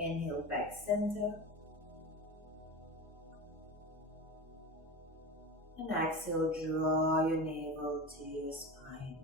Inhale back center. And exhale, draw your navel to your spine.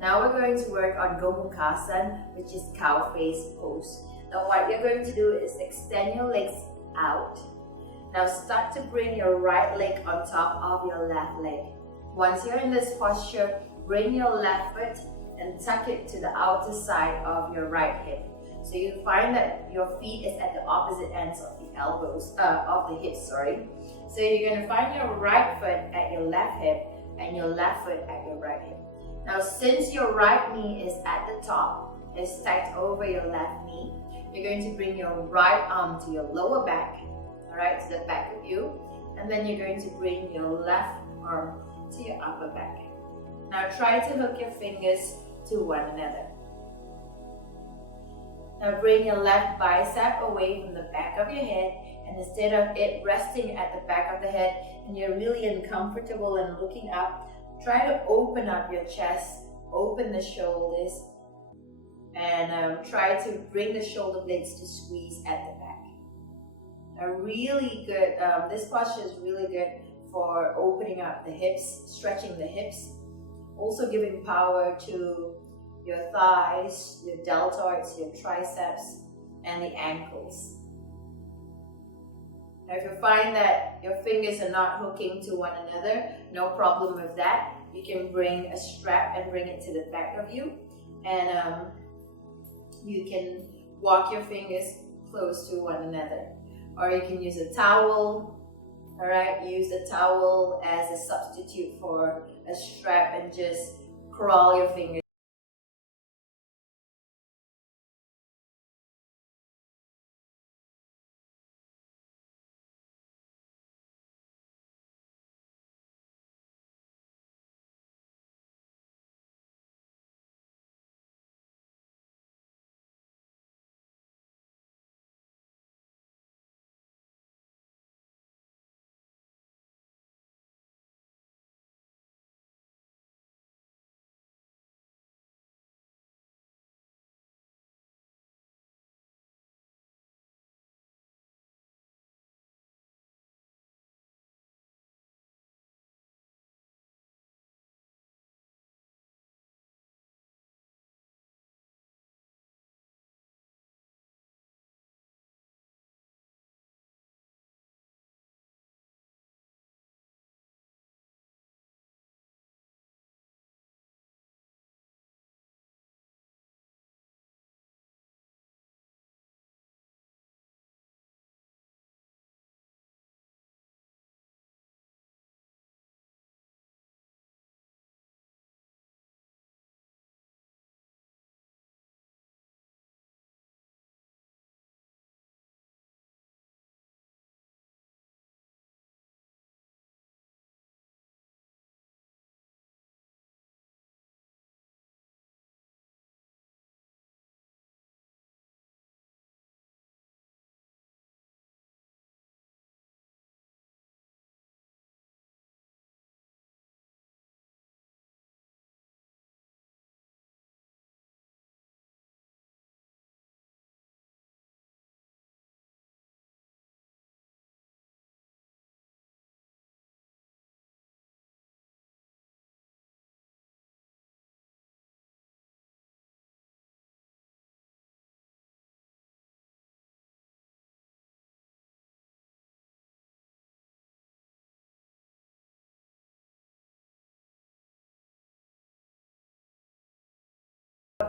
Now we're going to work on Gomukhasana, which is cow face pose. Now what you're going to do is extend your legs out. Now start to bring your right leg on top of your left leg. Once you're in this posture, bring your left foot and tuck it to the outer side of your right hip. So you find that your feet is at the opposite ends of the elbows, of the hips, sorry. So you're going to find your right foot at your left hip and your left foot at your right hip. Now since your right knee is at the top, is stacked over your left knee, you're going to bring your right arm to your lower back, alright, to the back of you, and then you're going to bring your left arm to your upper back. Now try to hook your fingers to one another. Now bring your left bicep away from the back of your head, and instead of it resting at the back of the head and you're really uncomfortable and looking up, try to open up your chest, open the shoulders, and try to bring the shoulder blades to squeeze at the back. Now really good, this posture is really good for opening up the hips, stretching the hips, also giving power to your thighs, your deltoids, your triceps, and the ankles. Now if you find that your fingers are not hooking to one another, no problem with that. You can bring a strap and bring it to the back of you, and you can walk your fingers close to one another. Or you can use a towel, alright? Use the towel as a substitute for a strap and just crawl your fingers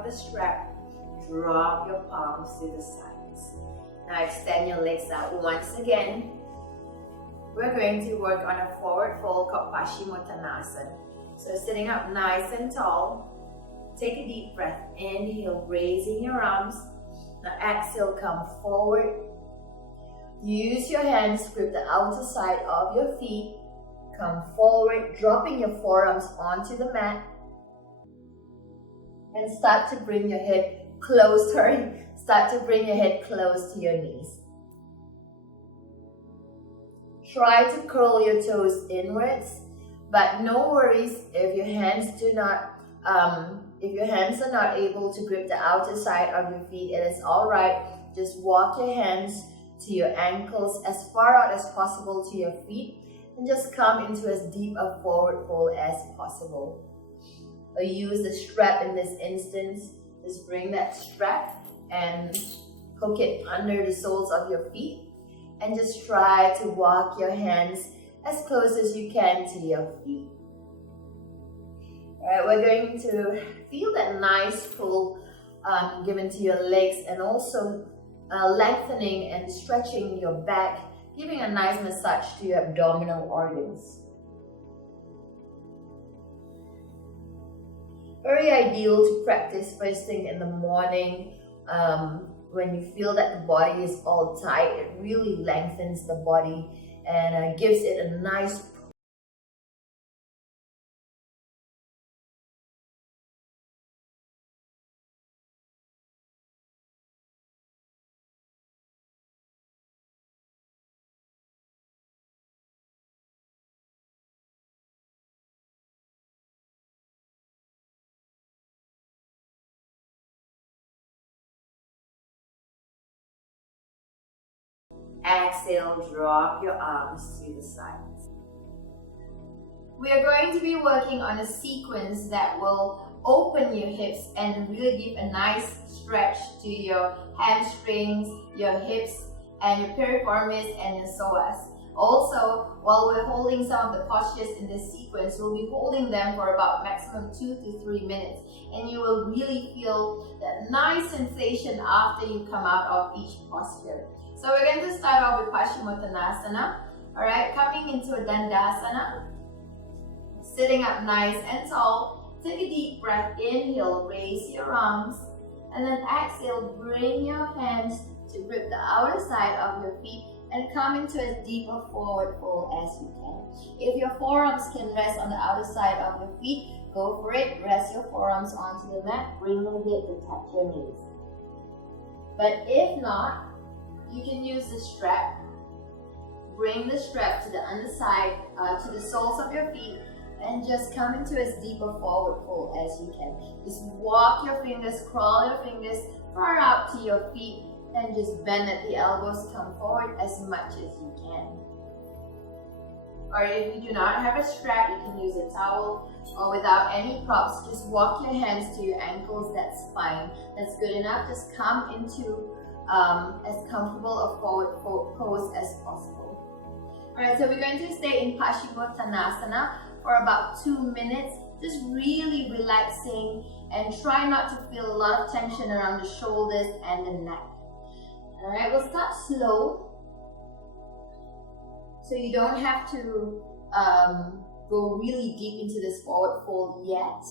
of the strap, drop your palms to the sides. Now extend your legs out once again. We're going to work on a forward fold called Paschimottanasana. So sitting up nice and tall, take a deep breath. Inhale, raising your arms. Now exhale, come forward. Use your hands, grip the outer side of your feet. Come forward, dropping your forearms onto the mat. And start to bring your head close, Start to bring your head close to your knees. Try to curl your toes inwards, but no worries if your hands are not able to grip the outer side of your feet. It is all right. Just walk your hands to your ankles as far out as possible to your feet, and just come into as deep a forward fold as possible. Or use the strap in this instance. Just bring that strap and hook it under the soles of your feet, and just try to walk your hands as close as you can to your feet. Alright, we're going to feel that nice pull given to your legs, and also lengthening and stretching your back, giving a nice massage to your abdominal organs. Very ideal to practice first thing in the morning when you feel that the body is all tight. It really lengthens the body and gives it a nice exhale, drop your arms to the sides. We are going to be working on a sequence that will open your hips and really give a nice stretch to your hamstrings, your hips, and your piriformis and your psoas. Also, while we're holding some of the postures in this sequence, we'll be holding them for about maximum 2 to 3 minutes, and you will really feel that nice sensation after you come out of each posture. So we're going to start off with Paschimottanasana. Alright, coming into a Dandasana. Sitting up nice and tall. Take a deep breath. Inhale, raise your arms. And then exhale, bring your hands to grip the outer side of your feet and come into as deep a forward fold as you can. If your forearms can rest on the outer side of your feet, go for it. Rest your forearms onto the mat. Bring them here to touch your knees. But if not, you can use the strap. Bring the strap to the underside, to the soles of your feet, and just come into as deep a forward fold as you can. Just walk your fingers, crawl your fingers far out to your feet, and just bend at the elbows, come forward as much as you can. Or if you do not have a strap, you can use a towel, or without any props, just walk your hands to your ankles. That's fine. That's good enough. Just come into as comfortable a forward pose as possible. Alright, so we're going to stay in Paschimottanasana for about 2 minutes, just really relaxing, and try not to feel a lot of tension around the shoulders and the neck. Alright, we'll start slow, so you don't have to go really deep into this forward fold yet.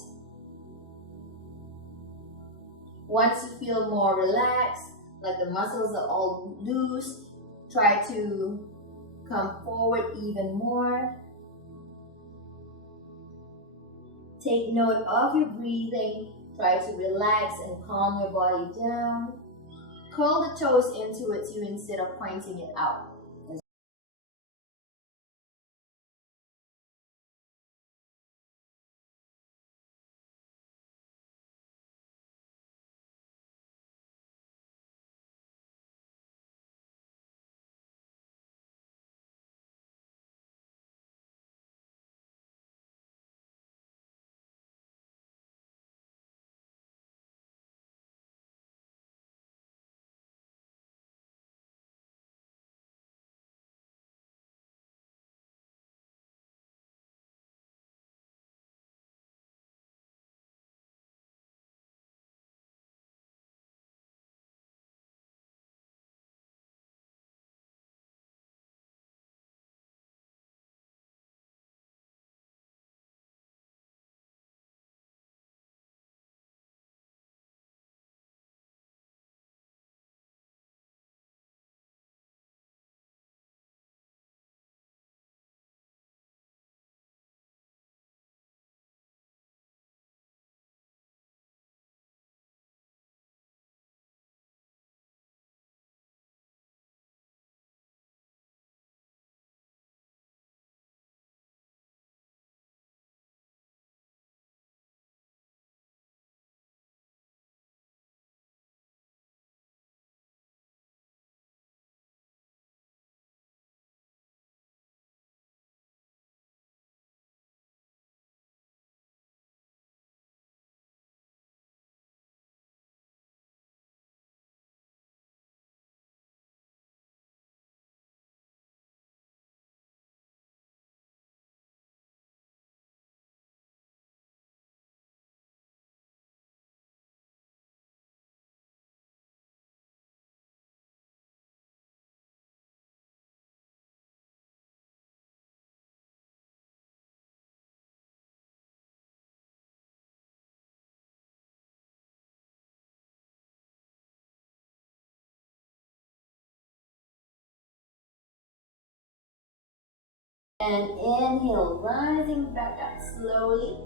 Once you feel more relaxed, like the muscles are all loose, try to come forward even more. Take note of your breathing. Try to relax and calm your body down. Curl the toes in towards you instead of pointing it out. And inhale, rising back up slowly.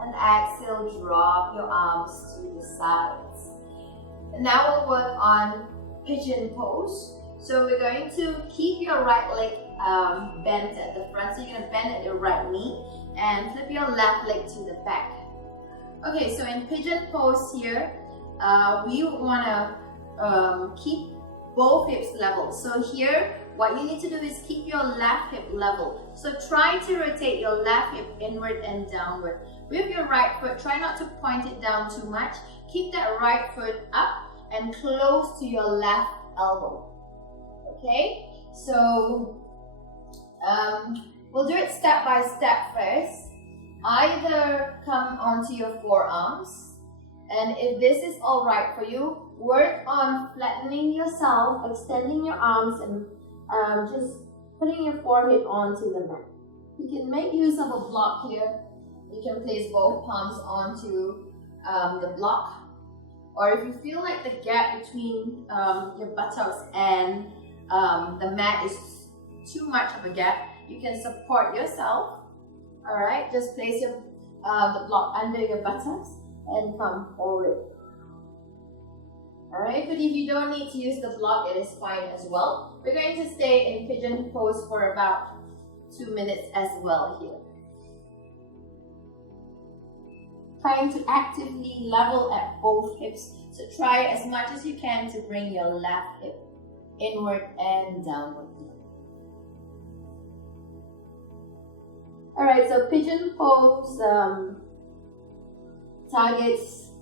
And exhale, drop your arms to the sides. And now we'll work on pigeon pose. So we're going to keep your right leg bent at the front. So you're going to bend at your right knee and flip your left leg to the back. Okay, so in pigeon pose here, we want to keep both hips level. So here, what you need to do is keep your left hip level. So try to rotate your left hip inward and downward. With your right foot, try not to point it down too much. Keep that right foot up and close to your left elbow. Okay, so we'll do it step by step first. Either come onto your forearms, and if this is all right for you, work on flattening yourself, extending your arms, and just putting your forehead onto the mat. You can make use of a block here. You can place both palms onto the block, or if you feel like the gap between your buttocks and the mat is too much of a gap, you can support yourself. Alright, just place your the block under your buttocks and come forward. Alright, but if you don't need to use the block, it is fine as well. We're going to stay in pigeon pose for about 2 minutes as well here. Trying to actively level at both hips. So try as much as you can to bring your left hip inward and downward. Alright, so pigeon pose targets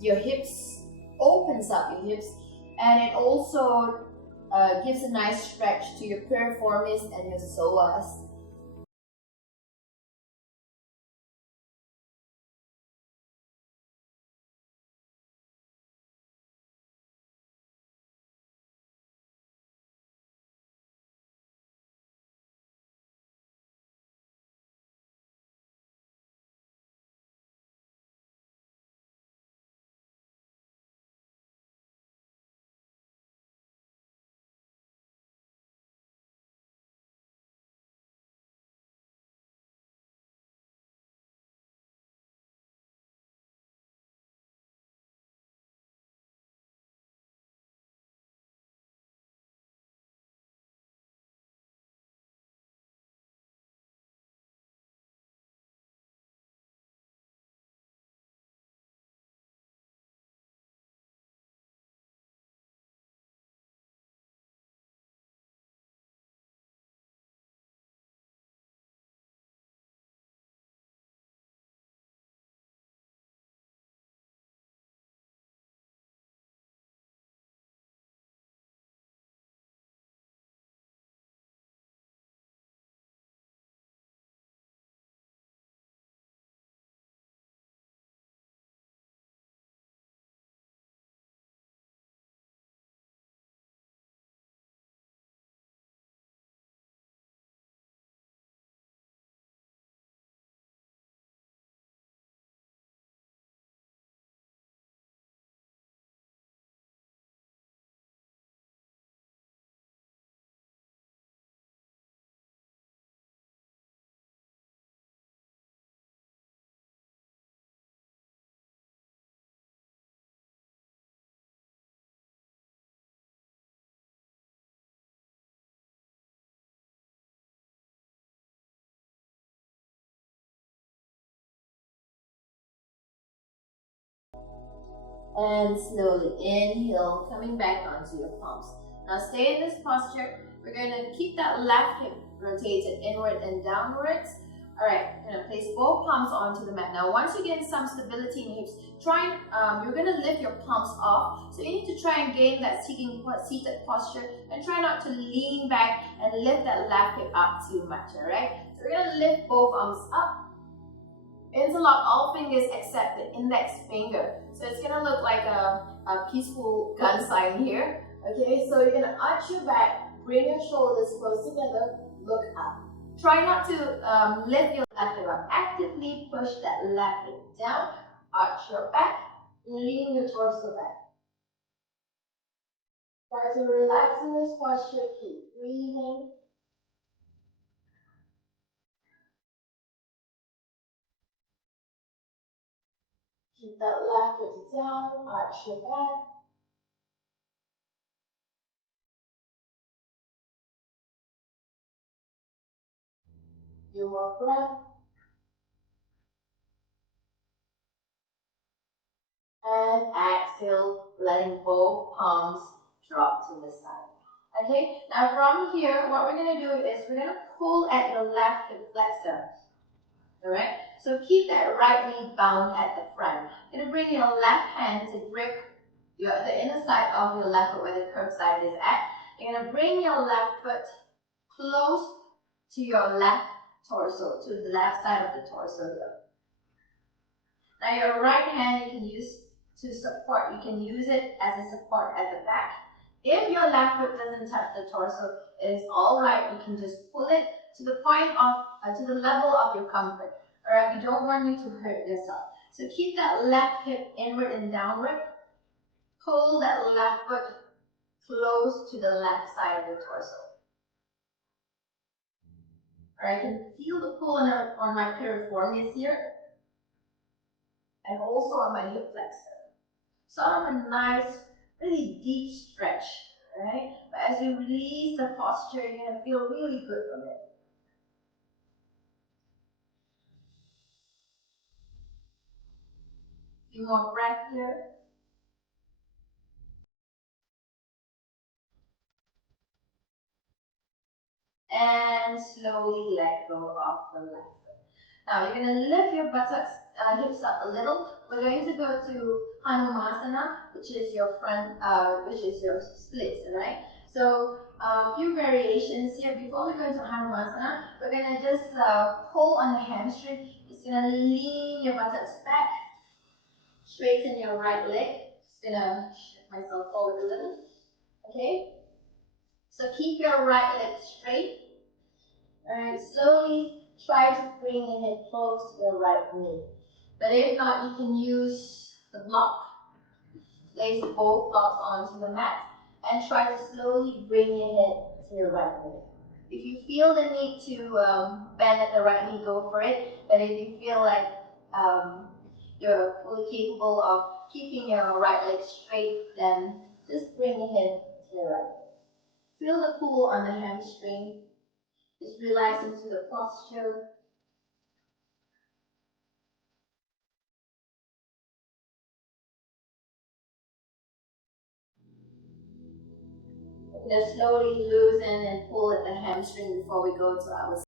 your hips, opens up your hips, and it also gives a nice stretch to your piriformis and your psoas. And slowly inhale, coming back onto your palms. Now stay in this posture. We're going to keep that left hip rotated inward and downwards. Alright, we're going to place both palms onto the mat. Now once you gain some stability in your hips, try and, you're going to lift your palms off. So you need to try and gain that seated posture and try not to lean back and lift that left hip up too much, alright? So we're going to lift both arms up. Interlock all fingers except the index finger. So it's gonna look like a peaceful gun sign here. Okay, so you're gonna arch your back, bring your shoulders close together, look up. Try not to lift your left hip up. Actively push that left hip down, arch your back, lean your torso back. Try to relax in this posture, keep breathing. Keep that left foot down, arch your back. Few more breath. And exhale, letting both palms drop to the side. Okay, now from here, what we're going to do is we're going to pull at your left hip flexor. Alright, so keep that right knee bound at the front. You're going to bring your left hand to grip the inner side of your left foot where the curved side is at. You're going to bring your left foot close to your left torso, to the left side of the torso here. Now your right hand you can use to support, you can use it as a support at the back. If your left foot doesn't touch the torso, it is alright, you can just pull it to the point of, to the level of your comfort. Alright, you don't want you to hurt yourself. So keep that left hip inward and downward. Pull that left foot close to the left side of the torso. Alright, I can feel the pull on my piriformis here. And also on my hip flexor. Sort of a nice, really deep stretch, right? But as you release the posture, you're going to feel really good from it. A few more breaths here. And slowly let go of the left foot. Now you're going to lift your buttocks, hips up a little. We're going to go to Hanumasana, which is your front, which is your splits, right? So a few variations here. Before we go into Hanumasana, we're going to just pull on the hamstring. Just going to lean your buttocks back, straighten your right leg. Just going to shift myself forward a little. Okay? So keep your right leg straight. Alright, slowly try to bring your head close to your right knee. But if not, you can use the block. Place both blocks onto the mat and try to slowly bring your head to your right knee. If you feel the need to bend at the right knee, go for it. But if you feel like you're fully capable of keeping your right leg straight, then just bring your head to your right knee. Feel the pull on the hamstring. Just relax into the posture. We're going to slowly loosen and pull at the hamstring before we go to our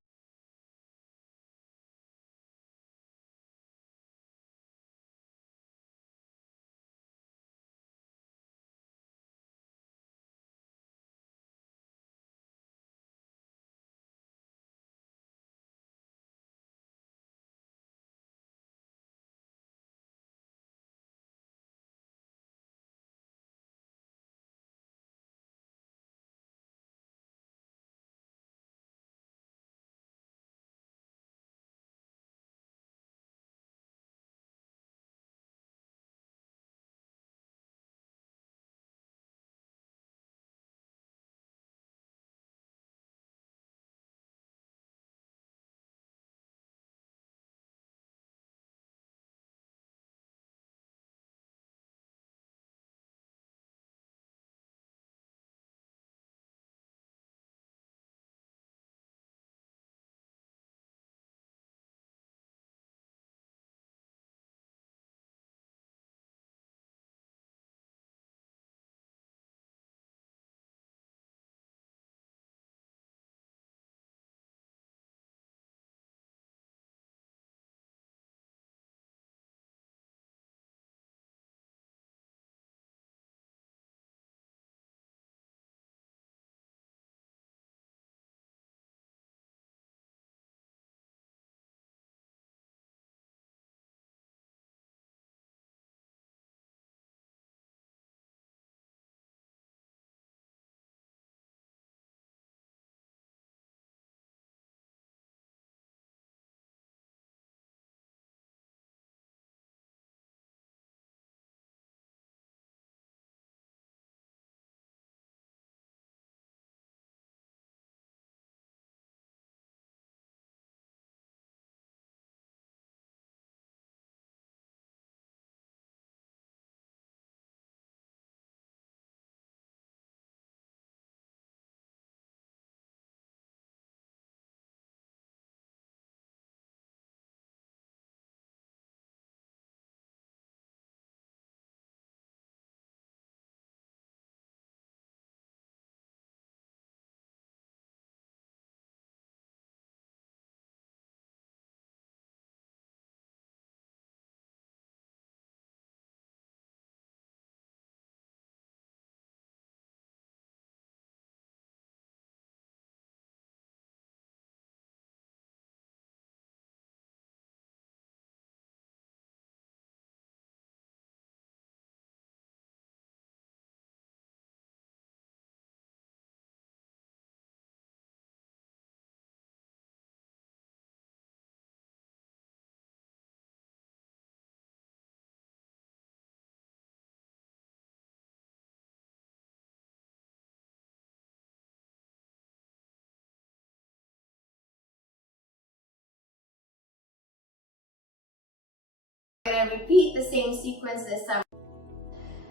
We're gonna repeat the same sequence this time.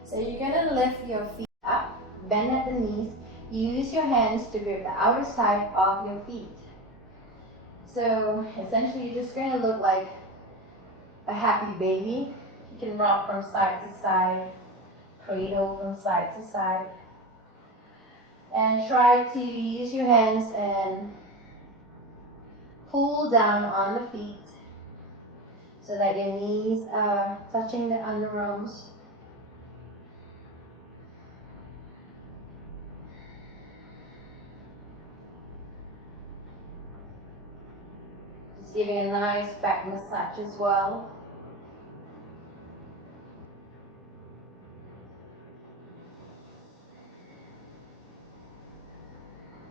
So you're gonna lift your feet up, bend at the knees, use your hands to grip the outer side of your feet. So essentially you're just gonna look like a happy baby. You can rock from side to side, cradle from side to side. And try to use your hands and pull down on the feet so that your knees are touching the underarms. Just giving a nice back massage as well.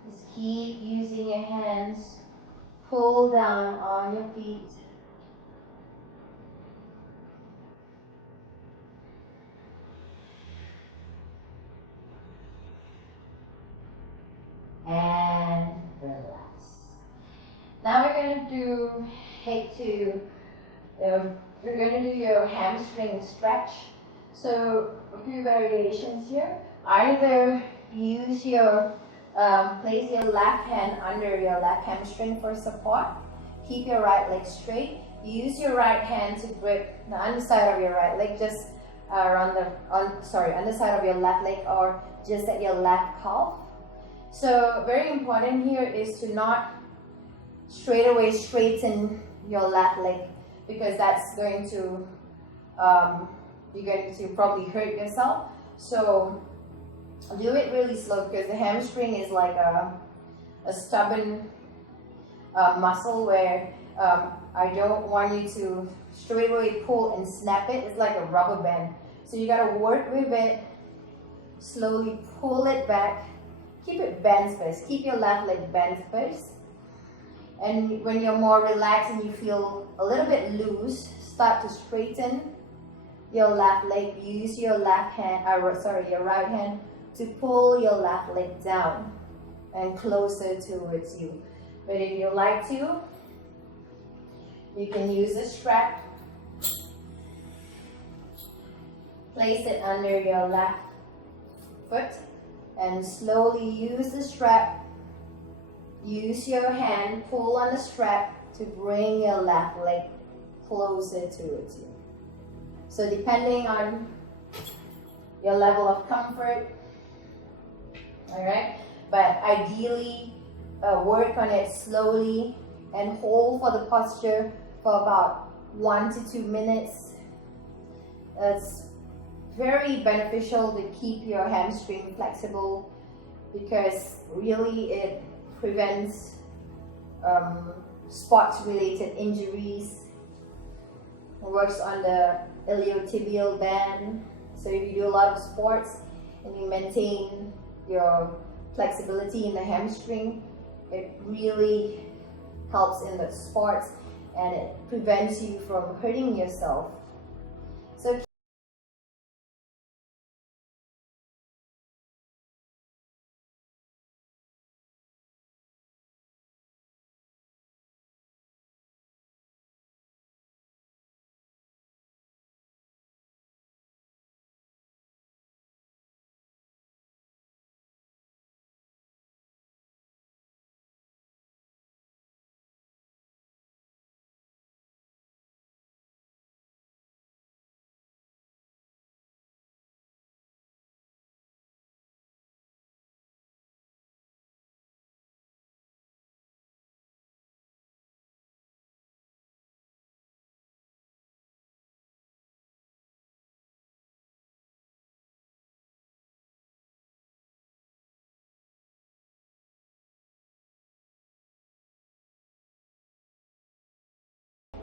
Just keep using your hands, pull down on your feet. And relax. Now we're going to we're going to do your hamstring stretch. So a few variations here. Either use your, place your left hand under your left hamstring for support. Keep your right leg straight. Use your right hand to grip the underside of your right leg, just underside of your left leg, or just at your left calf. So very important here is to not straight away straighten your left leg, because that's going to, you're going to probably hurt yourself. So do it really slow, because the hamstring is like a stubborn muscle where I don't want you to straight away pull and snap it. It's like a rubber band. So you gotta work with it, slowly pull it back. Keep it bent first. Keep your left leg bent first. And when you're more relaxed and you feel a little bit loose, start to straighten your left leg. Use your your right hand to pull your left leg down and closer towards you. But if you like to, you can use a strap. Place it under your left foot and slowly use the strap. Use your hand, pull on the strap to bring your left leg closer towards you. So depending on your level of comfort, alright? But ideally, work on it slowly and hold for the posture for about 1 to 2 minutes. It's very beneficial to keep your hamstring flexible, because really it prevents sports related injuries. It works on the iliotibial band. So if you do a lot of sports and you maintain your flexibility in the hamstring, it really helps in the sports and it prevents you from hurting yourself. So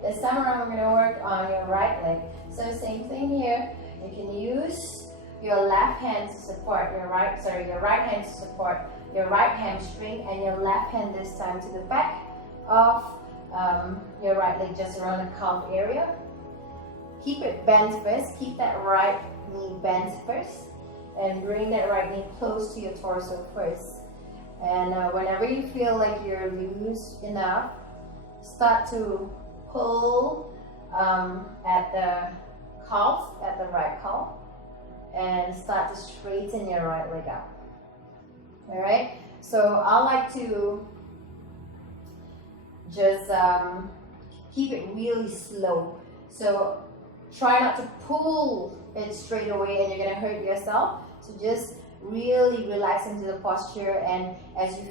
this time around, we're going to work on your right leg. So same thing here. You can use your left hand to support your right hand to support your right hamstring, and your left hand this time to the back of your right leg, just around the calf area. Keep it bent first. Keep that right knee bent first, and bring that right knee close to your torso first. And whenever you feel like you're loose enough, start to pull at the calf, at the right calf, and start to straighten your right leg out. All right. So I like to just keep it really slow. So try not to pull it straight away, and you're gonna hurt yourself. So just really relax into the posture, and as you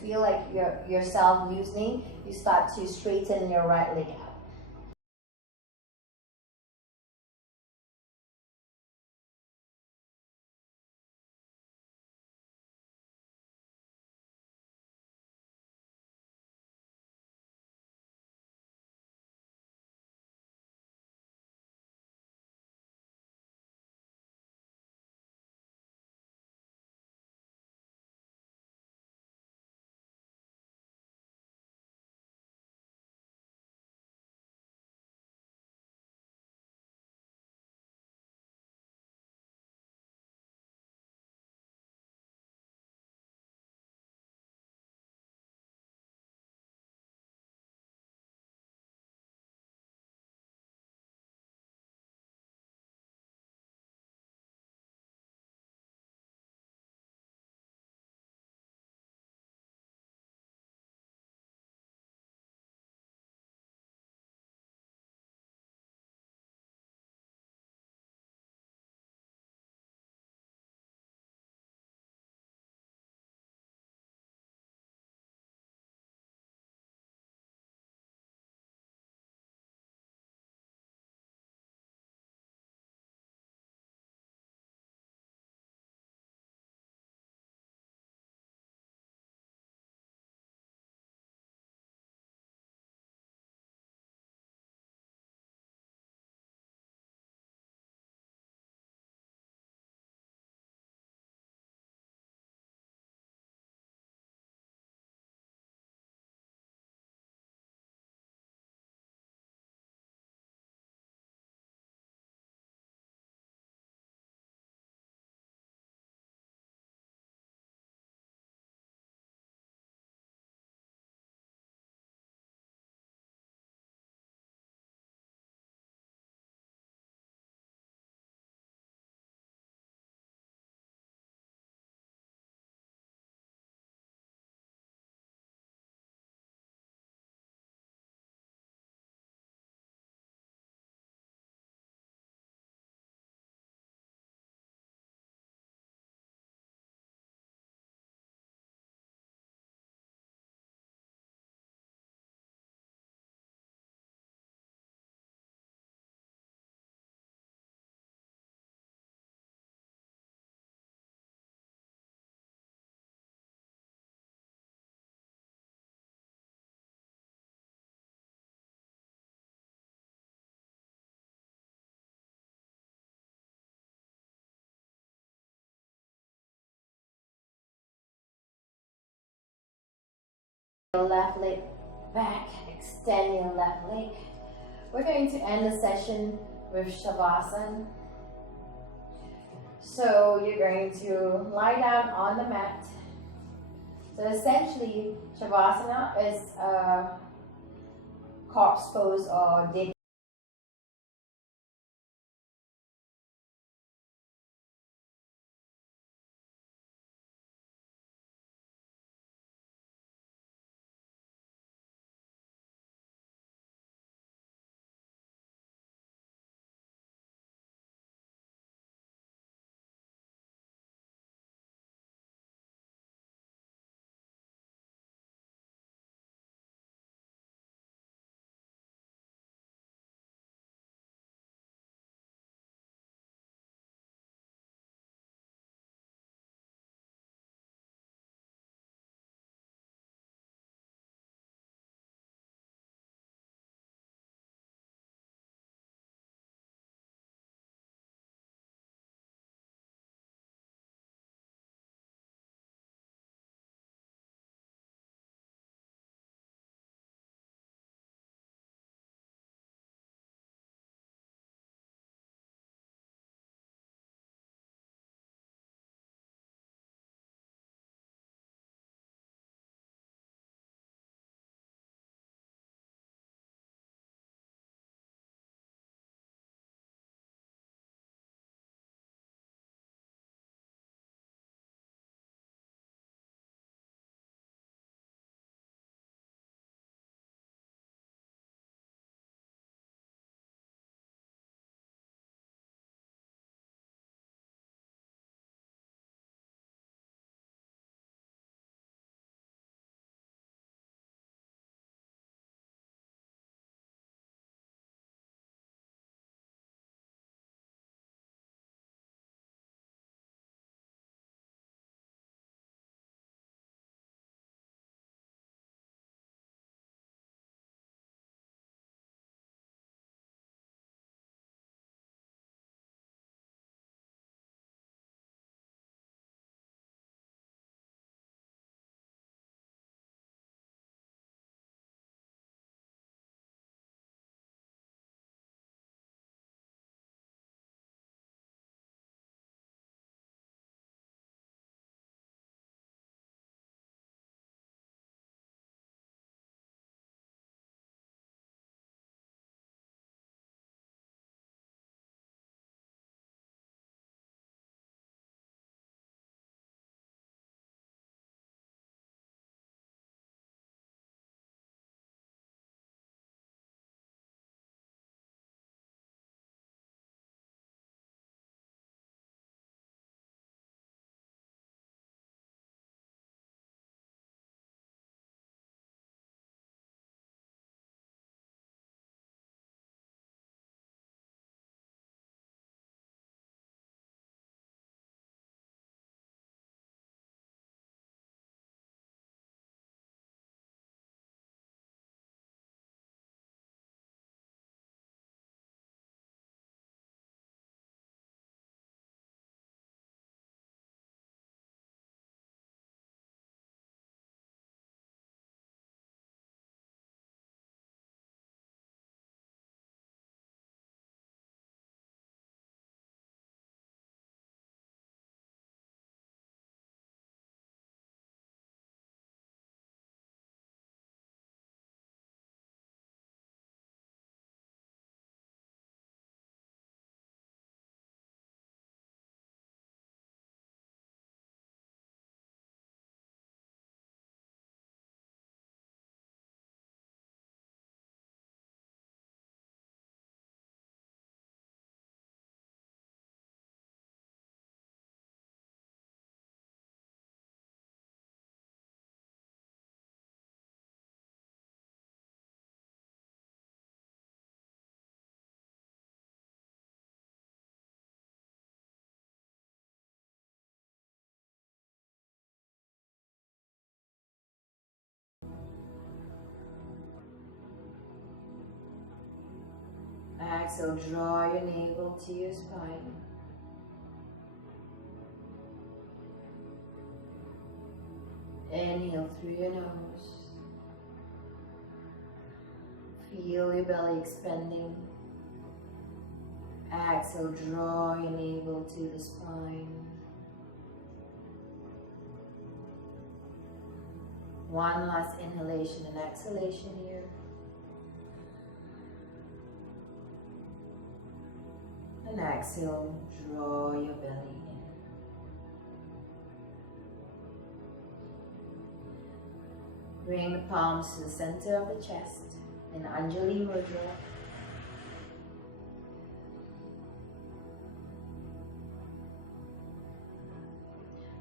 feel like yourself loosening, you start to straighten your right leg out. Your left leg back, extend your left leg. We're going to end the session with Shavasana. So you're going to lie down on the mat. So essentially, Shavasana is a corpse pose or dead Exhale, draw your navel to your spine. Inhale through your nose. Feel your belly expanding. Exhale, draw your navel to the spine. One last inhalation and exhalation here. And exhale, draw your belly in. Bring the palms to the center of the chest in Anjali Mudra.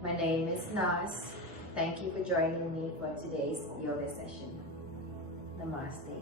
My name is Nas. Thank you for joining me for today's yoga session. Namaste.